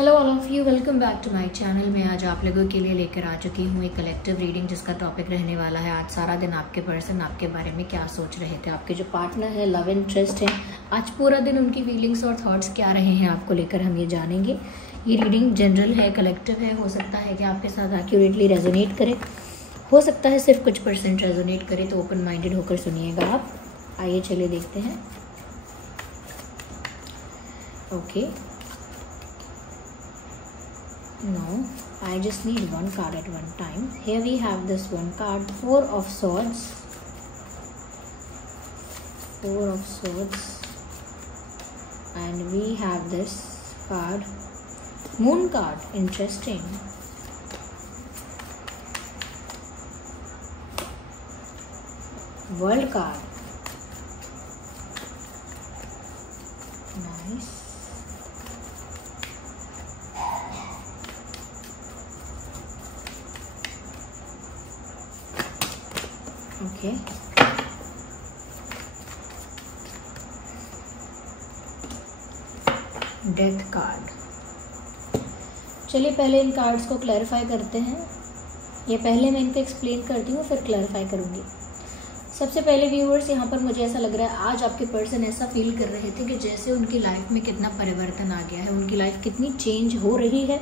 Hello all of you, welcome back to my channel. मैं आज आप लोगों के लिए लेकर आ चुकी हूँ एक कलेक्टिव रीडिंग जिसका टॉपिक रहने वाला है आज सारा दिन आपके पर्सन आपके बारे में क्या सोच रहे थे। आपके जो पार्टनर है, लव इंटरेस्ट है, आज पूरा दिन उनकी फीलिंग्स और थॉट्स क्या रहे हैं आपको लेकर हम ये जानेंगे। ये रीडिंग जनरल है, कलेक्टिव है। हो सकता है कि आपके साथ एक्यूरेटली रेजोनेट करे, हो सकता है सिर्फ कुछ परसेंट रेजोनेट करे, तो ओपन माइंडेड होकर सुनिएगा आप। आइए चलिए देखते हैं। Okay, no, I just need one card at one time. Here we have this one card, Four of Swords, and we have this card, Moon card. Interesting. World card. Nice. Okay, death card. चलिए पहले इन cards को clarify करते हैं। ये पहले मैं इनको explain करती हूँ, फिर क्लैरिफाई करूँगी। सबसे पहले व्यूअर्स, यहाँ पर मुझे ऐसा लग रहा है आज आपके पर्सन ऐसा फील कर रहे थे कि जैसे उनकी लाइफ में कितना परिवर्तन आ गया है, उनकी लाइफ कितनी चेंज हो रही है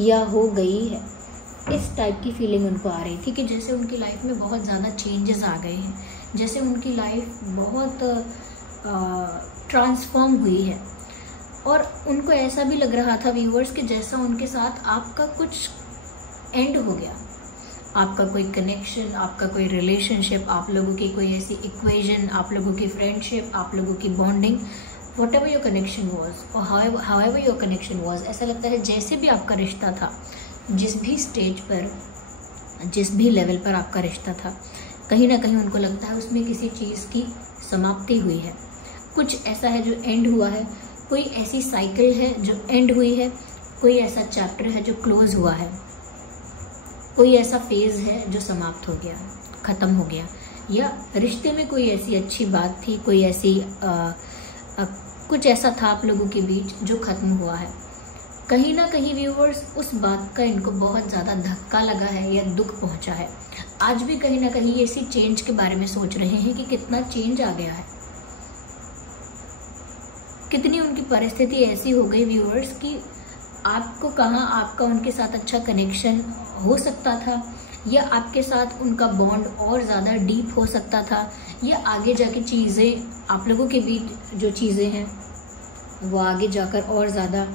या हो गई है। इस टाइप की फीलिंग उनको आ रही थी कि जैसे उनकी लाइफ में बहुत ज़्यादा चेंजेस आ गए हैं, जैसे उनकी लाइफ बहुत ट्रांसफॉर्म हुई है। और उनको ऐसा भी लग रहा था व्यूअर्स कि जैसा उनके साथ आपका कुछ एंड हो गया, आपका कोई कनेक्शन, आपका कोई रिलेशनशिप, आप लोगों की कोई ऐसी इक्वेशन, आप लोगों की फ्रेंडशिप, आप लोगों की bonding, whatever your connection was और however your connection was, ऐसा लगता है जैसे भी आपका रिश्ता था, जिस भी स्टेज पर, जिस भी लेवल पर आपका रिश्ता था, कहीं ना कहीं उनको लगता है उसमें किसी चीज़ की समाप्ति हुई है। कुछ ऐसा है जो एंड हुआ है, कोई ऐसी साइकिल है जो एंड हुई है, कोई ऐसा चैप्टर है जो क्लोज हुआ है, कोई ऐसा फेज है जो समाप्त हो गया, ख़त्म हो गया, या रिश्ते में कोई ऐसी अच्छी बात थी, कोई ऐसी कुछ ऐसा था आप लोगों के बीच जो ख़त्म हुआ है। कहीं ना कहीं व्यूअर्स उस बात का इनको बहुत ज़्यादा धक्का लगा है या दुख पहुंचा है। आज भी कहीं ना कहीं इसी चेंज के बारे में सोच रहे हैं कि कितना चेंज आ गया है, कितनी उनकी परिस्थिति ऐसी हो गई व्यूअर्स कि आपको कहाँ आपका उनके साथ अच्छा कनेक्शन हो सकता था, या आपके साथ उनका बॉन्ड और ज़्यादा डीप हो सकता था, या आगे जाके चीज़ें आप लोगों के बीच जो चीज़ें हैं वो आगे जाकर और ज़्यादा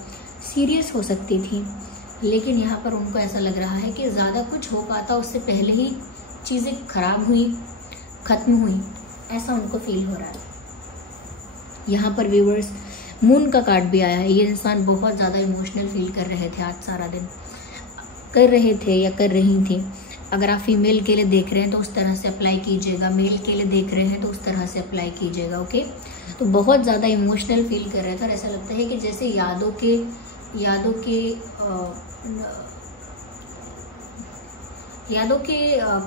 सीरियस हो सकती थी। लेकिन यहाँ पर उनको ऐसा लग रहा है कि ज़्यादा कुछ हो पाता उससे पहले ही चीज़ें खराब हुई, ख़त्म हुई, ऐसा उनको फील हो रहा है। यहाँ पर व्यूअर्स मून का कार्ड भी आया है। ये इंसान बहुत ज़्यादा इमोशनल फील कर रहे थे, आज सारा दिन कर रहे थे या कर रही थी। अगर आप फीमेल के लिए देख रहे हैं तो उस तरह से अप्लाई कीजिएगा, मेल के लिए देख रहे हैं तो उस तरह से अप्लाई कीजिएगा। ओके, तो बहुत ज़्यादा इमोशनल फील कर रहे थे और ऐसा लगता है कि जैसे यादों के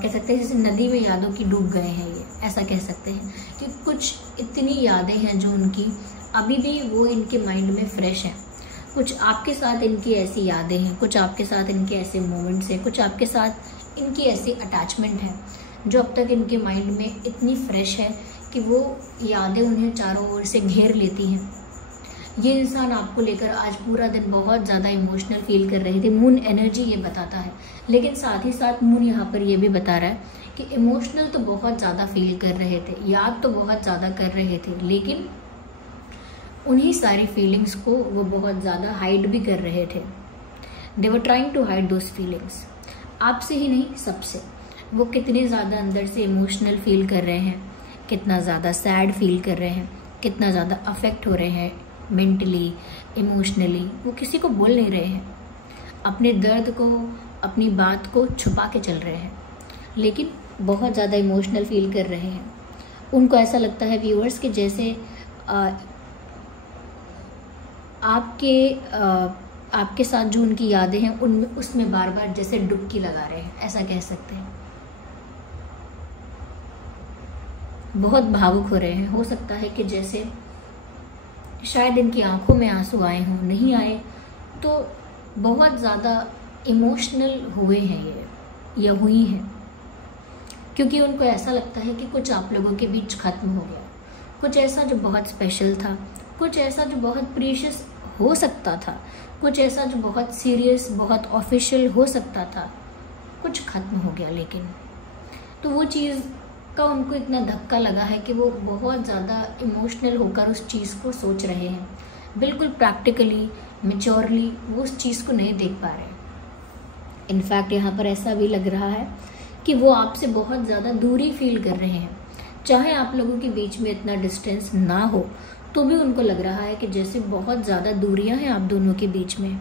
कह सकते हैं जैसे नदी में यादों की डूब गए हैं, ये ऐसा कह सकते हैं कि कुछ इतनी यादें हैं जो उनकी अभी भी वो इनके माइंड में फ्रेश हैं। कुछ आपके साथ इनकी ऐसी यादें हैं, कुछ आपके साथ इनके ऐसे मोमेंट्स हैं, कुछ आपके साथ इनकी ऐसी अटैचमेंट है जो अब तक इनके माइंड में इतनी फ्रेश है कि वो यादें उन्हें चारों ओर से घेर लेती हैं। ये इंसान आपको लेकर आज पूरा दिन बहुत ज़्यादा इमोशनल फील कर रहे थे। मून एनर्जी ये बताता है, लेकिन साथ ही साथ मून यहाँ पर ये भी बता रहा है कि इमोशनल तो बहुत ज़्यादा फील कर रहे थे, याद तो बहुत ज़्यादा कर रहे थे, लेकिन उन्हीं सारी फीलिंग्स को वो बहुत ज़्यादा हाइड भी कर रहे थे। They were trying to hide those feelings. आपसे ही नहीं, सबसे। वो कितने ज़्यादा अंदर से इमोशनल फील कर रहे हैं, कितना ज़्यादा सैड फील कर रहे हैं, कितना ज़्यादा अफेक्ट हो रहे हैं मेंटली, इमोशनली। वो किसी को बोल नहीं रहे हैं, अपने दर्द को, अपनी बात को छुपा के चल रहे हैं, लेकिन बहुत ज़्यादा इमोशनल फील कर रहे हैं। उनको ऐसा लगता है व्यूअर्स कि जैसे आपके साथ जो उनकी यादें हैं उनमें उसमें बार बार जैसे डुबकी लगा रहे हैं, ऐसा कह सकते हैं। बहुत भावुक हो रहे हैं। हो सकता है कि जैसे शायद इनकी आंखों में आंसू आए हों, नहीं आए तो बहुत ज़्यादा इमोशनल हुए हैं ये या हुई हैं, क्योंकि उनको ऐसा लगता है कि कुछ आप लोगों के बीच ख़त्म हो गया, कुछ ऐसा जो बहुत स्पेशल था, कुछ ऐसा जो बहुत प्रीशियस हो सकता था, कुछ ऐसा जो बहुत सीरियस, बहुत ऑफिशियल हो सकता था, कुछ ख़त्म हो गया। लेकिन तो वो चीज़ का उनको इतना धक्का लगा है कि वो बहुत ज़्यादा इमोशनल होकर उस चीज़ को सोच रहे हैं, बिल्कुल प्रैक्टिकली, मैच्योरली वो उस चीज़ को नहीं देख पा रहे। इनफैक्ट यहाँ पर ऐसा भी लग रहा है कि वो आपसे बहुत ज़्यादा दूरी फील कर रहे हैं। चाहे आप लोगों के बीच में इतना डिस्टेंस ना हो तो भी उनको लग रहा है कि जैसे बहुत ज़्यादा दूरियां हैं आप दोनों के बीच में,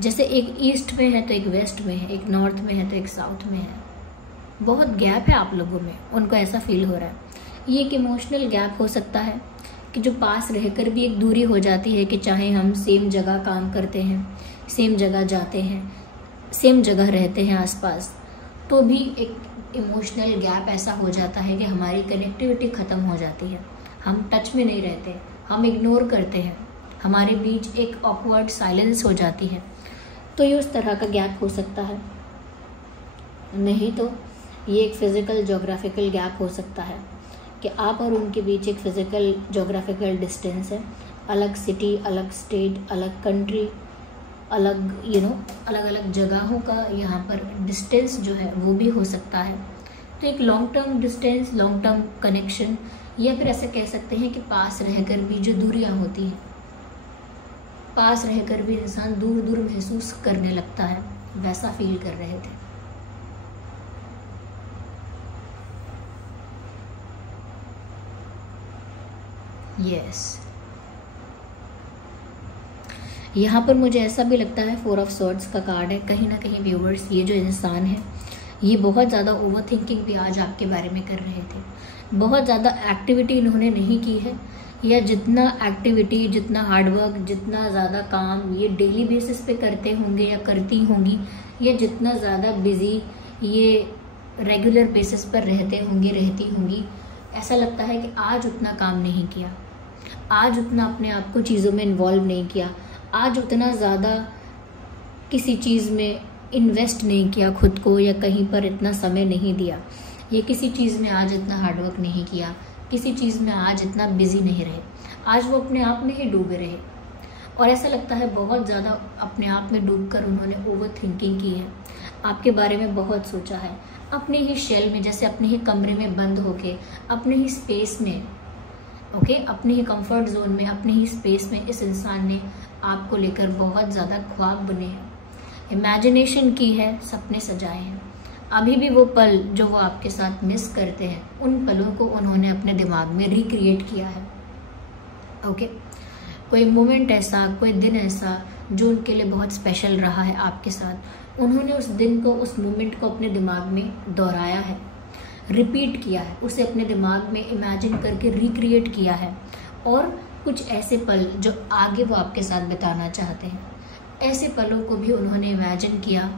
जैसे एक ईस्ट में है तो एक वेस्ट में है, एक नॉर्थ में है तो एक साउथ में है, बहुत गैप है आप लोगों में, उनको ऐसा फील हो रहा है। ये एक इमोशनल गैप हो सकता है कि जो पास रहकर भी एक दूरी हो जाती है, कि चाहे हम सेम जगह काम करते हैं, सेम जगह जाते हैं, सेम जगह रहते हैं आसपास, तो भी एक इमोशनल गैप ऐसा हो जाता है कि हमारी कनेक्टिविटी ख़त्म हो जाती है, हम टच में नहीं रहते, हम इग्नोर करते हैं, हमारे बीच एक ऑकवर्ड साइलेंस हो जाती है। तो ये उस तरह का गैप हो सकता है। नहीं तो ये एक फ़िज़िकल जोग्राफिकल गैप हो सकता है कि आप और उनके बीच एक फ़िज़िकल जोग्राफिकल डिस्टेंस है, अलग सिटी, अलग स्टेट, अलग कंट्री, अलग अलग अलग जगहों का यहाँ पर डिस्टेंस जो है वो भी हो सकता है। तो एक long term distance, long term connection, या फिर ऐसे कह सकते हैं कि पास रहकर भी जो दूरियां होती हैं, पास रहकर भी इंसान दूर दूर महसूस करने लगता है, वैसा फील कर रहे थे। यस, यहाँ पर मुझे ऐसा भी लगता है 4 ऑफ स्वॉर्ड्स का कार्ड है। कहीं ना कहीं व्यूवर्स, ये जो इंसान है ये बहुत ज़्यादा ओवर थिंकिंग भी आज आपके बारे में कर रहे थे। बहुत ज़्यादा एक्टिविटी इन्होंने नहीं की है, या जितना एक्टिविटी, जितना हार्डवर्क, जितना ज़्यादा काम ये डेली बेसिस पे करते होंगे या करती होंगी, या जितना ज़्यादा बिजी ये रेगुलर बेसिस पर रहते होंगे, रहती होंगी, ऐसा लगता है कि आज उतना काम नहीं किया, आज उतना अपने आप को चीज़ों में इन्वॉल्व नहीं किया, आज उतना ज़्यादा किसी चीज़ में इन्वेस्ट नहीं किया खुद को, या कहीं पर इतना समय नहीं दिया, या किसी चीज़ में आज इतना हार्डवर्क नहीं किया, किसी चीज़ में आज इतना बिजी नहीं रहे, आज वो अपने आप में ही डूबे रहे। और ऐसा लगता है बहुत ज़्यादा अपने आप में डूबकर उन्होंने ओवर थिंकिंग की है, आपके बारे में बहुत सोचा है, अपने ही शेल में, जैसे अपने ही कमरे में बंद होके, अपने ही स्पेस में, ओके, अपने ही कंफर्ट जोन में, अपने ही स्पेस में इस इंसान ने आपको लेकर बहुत ज़्यादा ख्वाब बुने हैं, इमेजिनेशन की है, सपने सजाए हैं। अभी भी वो पल जो वो आपके साथ मिस करते हैं, उन पलों को उन्होंने अपने दिमाग में रिक्रिएट किया है। ओके, कोई मोमेंट ऐसा, कोई दिन ऐसा जो उनके लिए बहुत स्पेशल रहा है आपके साथ, उन्होंने उस दिन को, उस मोमेंट को अपने दिमाग में दोहराया है, रिपीट किया है, उसे अपने दिमाग में इमेजिन करके रिक्रिएट किया है। और कुछ ऐसे पल जो आगे वो आपके साथ बिताना चाहते हैं, ऐसे पलों को भी उन्होंने इमेजिन किया,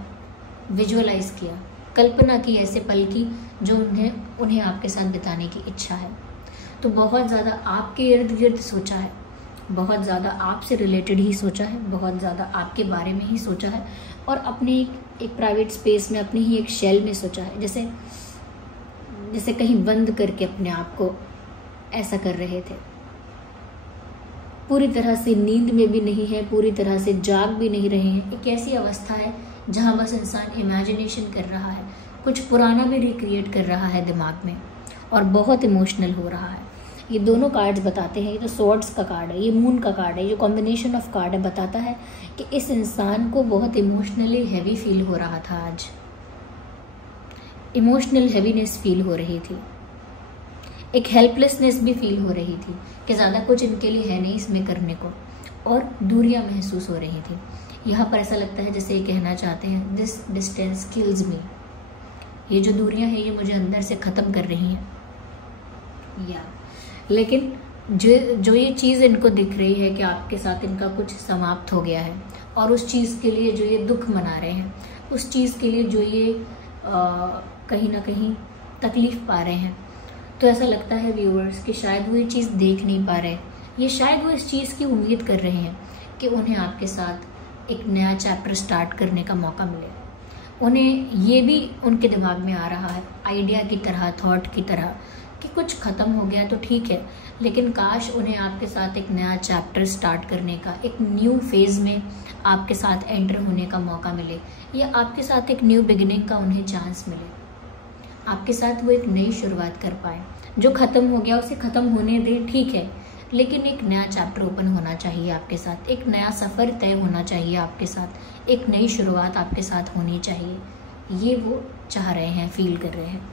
विजुअलाइज किया, कल्पना की ऐसे पल की जो उन्हें आपके साथ बिताने की इच्छा है। तो बहुत ज़्यादा आपके इर्द गिर्द सोचा है, बहुत ज़्यादा आपसे रिलेटेड ही सोचा है, बहुत ज़्यादा आपके बारे में ही सोचा है, और अपने एक प्राइवेट स्पेस में, अपनी ही एक शेल में सोचा है, जैसे कहीं बंद करके अपने आप को ऐसा कर रहे थे। पूरी तरह से नींद में भी नहीं है, पूरी तरह से जाग भी नहीं रहे हैं, एक ऐसी अवस्था है जहाँ बस इंसान इमेजिनेशन कर रहा है, कुछ पुराना भी रिक्रिएट कर रहा है दिमाग में, और बहुत इमोशनल हो रहा है। ये दोनों कार्ड्स बताते हैं, ये तो स्वॉर्ड्स का कार्ड है, ये मून का कार्ड है, ये कॉम्बिनेशन ऑफ कार्ड है, बताता है कि इस इंसान को बहुत इमोशनली हैवी फील हो रहा था आज, इमोशनल हैवीनेस फील हो रही थी, एक हेल्पलेसनेस भी फील हो रही थी कि ज़्यादा कुछ इनके लिए है नहीं इसमें करने को, और दूरियां महसूस हो रही थी। यहाँ पर ऐसा लगता है जैसे ये कहना चाहते हैं, दिस डिस्टेंस किल्स मी, ये जो दूरियां हैं ये मुझे अंदर से ख़त्म कर रही हैं। या लेकिन जो ये चीज़ इनको दिख रही है कि आपके साथ इनका कुछ समाप्त हो गया है, और उस चीज़ के लिए जो ये दुख मना रहे हैं, उस चीज़ के लिए जो ये कहीं ना कहीं तकलीफ़ पा रहे हैं, तो ऐसा लगता है व्यूअर्स कि शायद वो ये चीज़ देख नहीं पा रहे, ये शायद वो इस चीज़ की उम्मीद कर रहे हैं कि उन्हें आपके साथ एक नया चैप्टर स्टार्ट करने का मौका मिले। उन्हें ये भी उनके दिमाग में आ रहा है आइडिया की तरह, थॉट की तरह, कि कुछ ख़त्म हो गया तो ठीक है, लेकिन काश उन्हें आपके साथ एक नया चैप्टर स्टार्ट करने का, एक न्यू फेज़ में आपके साथ एंटर होने का मौका मिले, या आपके साथ एक न्यू बिगिनिंग का उन्हें चांस मिले। आपके साथ वो एक नई शुरुआत कर पाए। जो ख़त्म हो गया उसे ख़त्म होने दें, ठीक है, लेकिन एक नया चैप्टर ओपन होना चाहिए आपके साथ, एक नया सफ़र तय होना चाहिए आपके साथ, एक नई शुरुआत आपके साथ होनी चाहिए। ये वो चाह रहे हैं, फील कर रहे हैं।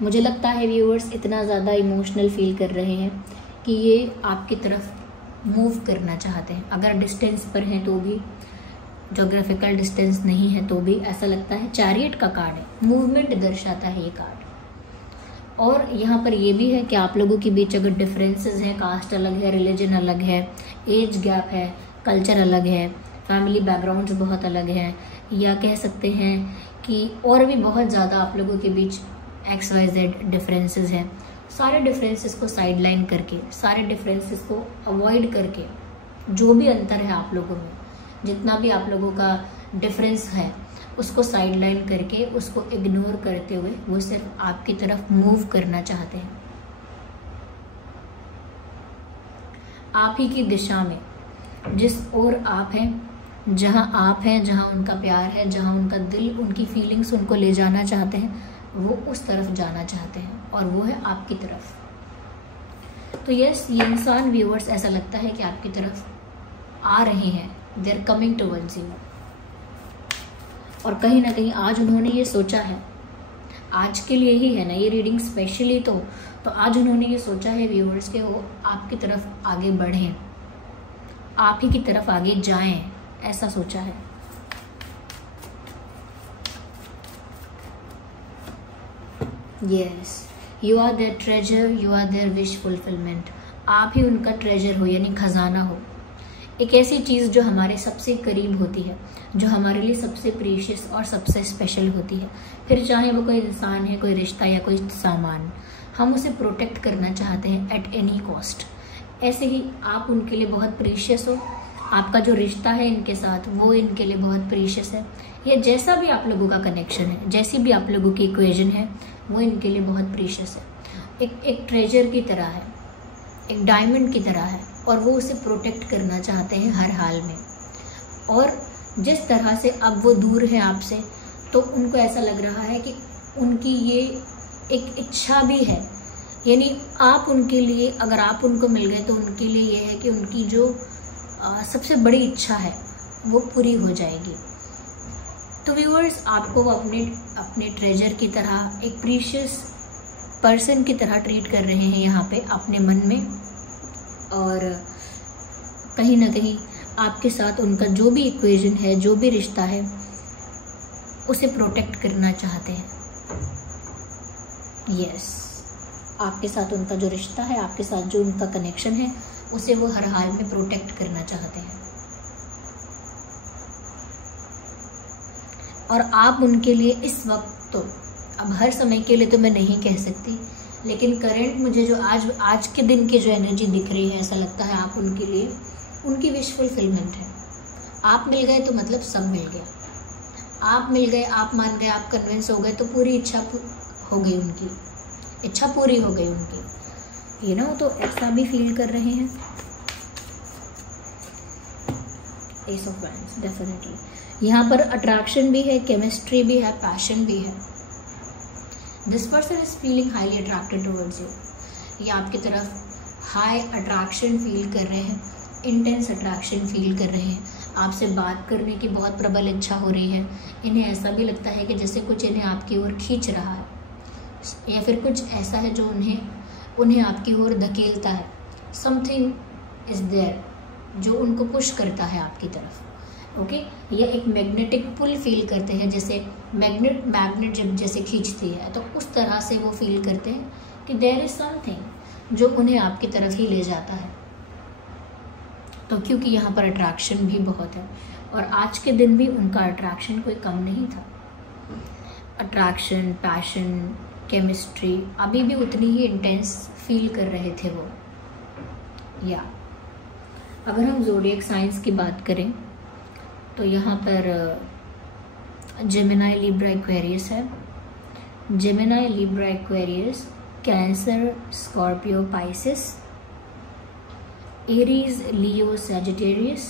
मुझे लगता है व्यूअर्स इतना ज़्यादा इमोशनल फील कर रहे हैं कि ये आपकी तरफ मूव करना चाहते हैं। अगर डिस्टेंस पर हैं तो भी, ज्योग्राफिकल डिस्टेंस नहीं है तो भी, ऐसा लगता है। चैरियट का कार्ड है, मूवमेंट दर्शाता है ये कार्ड। और यहाँ पर ये भी है कि आप लोगों के बीच अगर डिफरेंसेस हैं, कास्ट अलग है, रिलीजन अलग है, एज गैप है, कल्चर अलग है, फैमिली बैकग्राउंड्स बहुत अलग हैं, या कह सकते हैं कि और भी बहुत ज़्यादा आप लोगों के बीच XYZ डिफरेंसेस हैं, सारे डिफरेंसेस को साइडलाइन करके, सारे डिफरेंसेस को अवॉइड करके, जो भी अंतर है आप लोगों में, जितना भी आप लोगों का डिफरेंस है, उसको साइडलाइन करके, उसको इग्नोर करते हुए वो सिर्फ आपकी तरफ मूव करना चाहते हैं, आप ही की दिशा में। जिस ओर आप हैं, जहां आप हैं, जहां उनका प्यार है, जहां उनका दिल, उनकी फीलिंग्स उनको ले जाना चाहते हैं, वो उस तरफ जाना चाहते हैं, और वो है आपकी तरफ। तो यस, ये इंसान व्यूअर्स ऐसा लगता है कि आपकी तरफ आ रहे हैं, they are coming towards you. और कहीं ना कहीं आज उन्होंने ये सोचा है, आज के लिए ही है ना ये रीडिंग स्पेशली, तो आज उन्होंने ये सोचा है व्यूअर्स कि वो आपकी तरफ आगे बढ़ें, आप ही की तरफ आगे जाएं, ऐसा सोचा है। Yes, you are their treasure, you are their wish fulfilment. आप ही उनका ट्रेजर हो, यानी खजाना हो, एक ऐसी चीज़ जो हमारे सबसे करीब होती है, जो हमारे लिए सबसे प्रीशियस और सबसे स्पेशल होती है। फिर चाहे वो कोई इंसान है, कोई रिश्ता या कोई सामान, हम उसे प्रोटेक्ट करना चाहते हैं एट एनी कॉस्ट। ऐसे ही आप उनके लिए बहुत प्रीशियस हो, आपका जो रिश्ता है इनके साथ वो इनके लिए बहुत प्रीशियस है, या जैसा भी आप लोगों का कनेक्शन है, जैसी भी आप लोगों की इक्वेशन है, वो इनके लिए बहुत प्रीशियस है। एक ट्रेजर की तरह है, एक डायमंड की तरह है, और वो उसे प्रोटेक्ट करना चाहते हैं हर हाल में। और जिस तरह से अब वो दूर है आपसे, तो उनको ऐसा लग रहा है कि उनकी ये एक इच्छा भी है, यानी आप उनके लिए, अगर आप उनको मिल गए तो उनके लिए ये है कि उनकी जो सबसे बड़ी इच्छा है वो पूरी हो जाएगी। तो व्यूअर्स, आपको वो अपने ट्रेजर की तरह, एक प्रीशियस पर्सन की तरह ट्रीट कर रहे हैं यहाँ पे अपने मन में, और कहीं ना कहीं आपके साथ उनका जो भी इक्वेशन है, जो भी रिश्ता है, उसे प्रोटेक्ट करना चाहते हैं। यस, आपके साथ उनका जो रिश्ता है, आपके साथ जो उनका कनेक्शन है, उसे वो हर हाल में प्रोटेक्ट करना चाहते हैं। और आप उनके लिए इस वक्त, तो अब हर समय के लिए तो मैं नहीं कह सकती, लेकिन करंट मुझे जो आज के दिन की जो एनर्जी दिख रही है, ऐसा लगता है आप उनके लिए, उनकी विश फुलफिलमेंट है। आप मिल गए तो मतलब सब मिल गया, आप मिल गए, आप मान गए, आप कन्विंस हो गए, तो पूरी इच्छा हो गई, उनकी इच्छा पूरी हो गई उनकी, यू नो। तो ऐसा भी फील कर रहे हैं। एस ऑफ वैंड्स, डेफिनेटली यहाँ पर अट्रैक्शन भी है, केमिस्ट्री भी है, पैशन भी है। This person is feeling highly attracted towards you. ये आपकी तरफ हाई अट्रैक्शन फील कर रहे हैं, इंटेंस अट्रैक्शन फील कर रहे हैं, आपसे बात करने की बहुत प्रबल इच्छा हो रही है। इन्हें ऐसा भी लगता है कि जैसे कुछ इन्हें आपकी ओर खींच रहा है, या फिर कुछ ऐसा है जो उन्हें आपकी ओर धकेलता है। समथिंग इज देयर जो उनको पुश करता है आपकी तरफ। ओके, ये एक मैग्नेटिक पुल फील करते हैं, जैसे मैग्नेट जब जैसे खींचती है, तो उस तरह से वो फील करते हैं कि देयर इज समथिंग जो उन्हें आपकी तरफ ही ले जाता है। तो क्योंकि यहाँ पर अट्रैक्शन भी बहुत है, और आज के दिन भी उनका अट्रैक्शन कोई कम नहीं था। अट्रैक्शन, पैशन, केमिस्ट्री अभी भी उतनी ही इंटेंस फील कर रहे थे वो। या अगर हम ज़ोडिएक साइंस की बात करें तो यहाँ पर जेमिनाई, लिब्रा, एक्वेरियस है। Gemini, Libra, Aquarius, Cancer, Scorpio, Pisces, Aries, Leo, Sagittarius,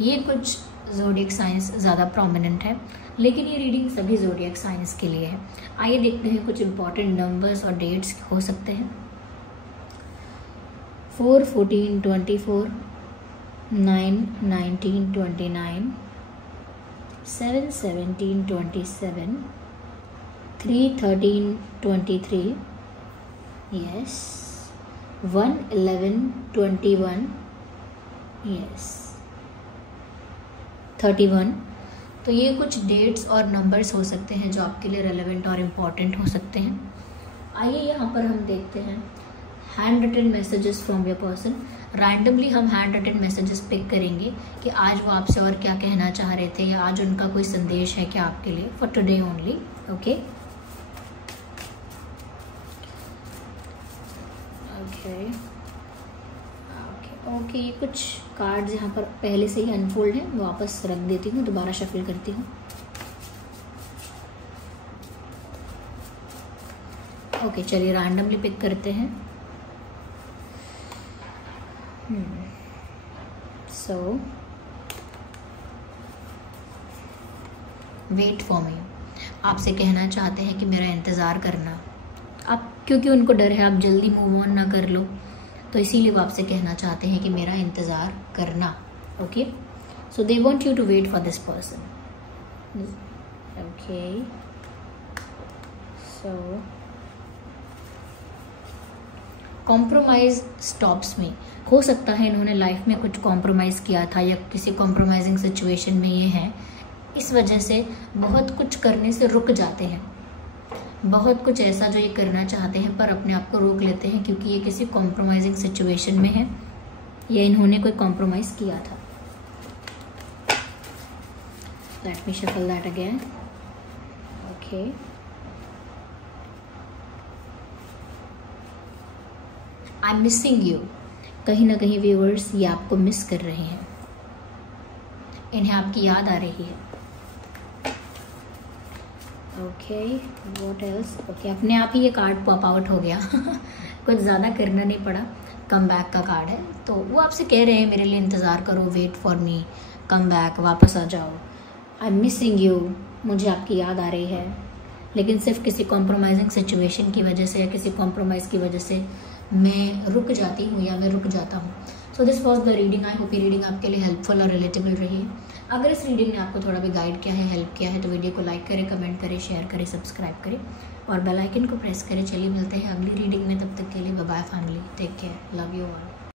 ये कुछ ज़ोडिएक साइंस ज़्यादा प्रोमिनेंट है, लेकिन ये रीडिंग सभी ज़ोडिएक साइंस के लिए है। आइए देखते हैं कुछ इंपॉर्टेंट नंबर्स और डेट्स हो सकते हैं। 4, 14, 24, 9, 19, 29, 7, 17, 27, 3, 13, 23, yes, 1, 11, 21, yes, 31। तो ये कुछ डेट्स और नंबर्स हो सकते हैं जो आपके लिए रेलेवेंट और इम्पॉर्टेंट हो सकते हैं। आइए यहाँ पर हम देखते हैं hand written messages from your person. Randomly हम हैंड रिटन मैसेजेस पिक करेंगे कि आज वो आपसे और क्या कहना चाह रहे थे, या आज उनका कोई संदेश है क्या आपके लिए, for today only. Okay okay, ये कुछ कार्ड्स यहाँ पर पहले से ही अनफोल्ड है, मैं वापस रख देती हूँ, दोबारा शफल करती हूँ। ओके चलिए रैंडमली पिक करते हैं। सो वेट फॉर मी, आपसे कहना चाहते हैं कि मेरा इंतज़ार करना। आप क्योंकि उनको डर है आप जल्दी मूव ऑन ना कर लो, तो इसीलिए वो आपसे कहना चाहते हैं कि मेरा इंतज़ार करना। Okay, so they want you to wait for this person. Okay, so compromise stops me, हो सकता है इन्होंने लाइफ में कुछ कॉम्प्रोमाइज़ किया था या किसी कॉम्प्रोमाइजिंग सिचुएशन में ये हैं, इस वजह से बहुत कुछ करने से रुक जाते हैं। बहुत कुछ ऐसा जो ये करना चाहते हैं पर अपने आप को रोक लेते हैं क्योंकि ये किसी कॉम्प्रोमाइजिंग सिचुएशन में है या इन्होंने कोई कॉम्प्रोमाइज़ किया था। Let me shuffle that again. Okay, I am missing you, कहीं ना कहीं व्यूअर्स ये आपको मिस कर रहे हैं, इन्हें आपकी याद आ रही है। Okay, what else. ओके, अपने आप ही ये कार्ड पॉप आउट हो गया कुछ ज़्यादा करना नहीं पड़ा, कम बैक का कार्ड है। तो वो आपसे कह रहे हैं मेरे लिए इंतज़ार करो, wait for me, come back, वापस आ जाओ, आई एम मिसिंग यू, मुझे आपकी याद आ रही है, लेकिन सिर्फ किसी कॉम्प्रोमाइजिंग सिचुएशन की वजह से या किसी कॉम्प्रोमाइज़ की वजह से मैं रुक जाती हूँ या मैं रुक जाता हूँ। So this was the reading. I hope ये रीडिंग आपके लिए हेल्पफुल और रिलेटेबल रही है। अगर इस रीडिंग ने आपको थोड़ा भी गाइड किया है, हेल्प किया है, तो वीडियो को लाइक करें, कमेंट करें, शेयर करें, सब्सक्राइब करें और बेल आइकन को प्रेस करें। चलिए मिलते हैं अगली रीडिंग में, तब तक के लिए bye bye family, take care, love you all.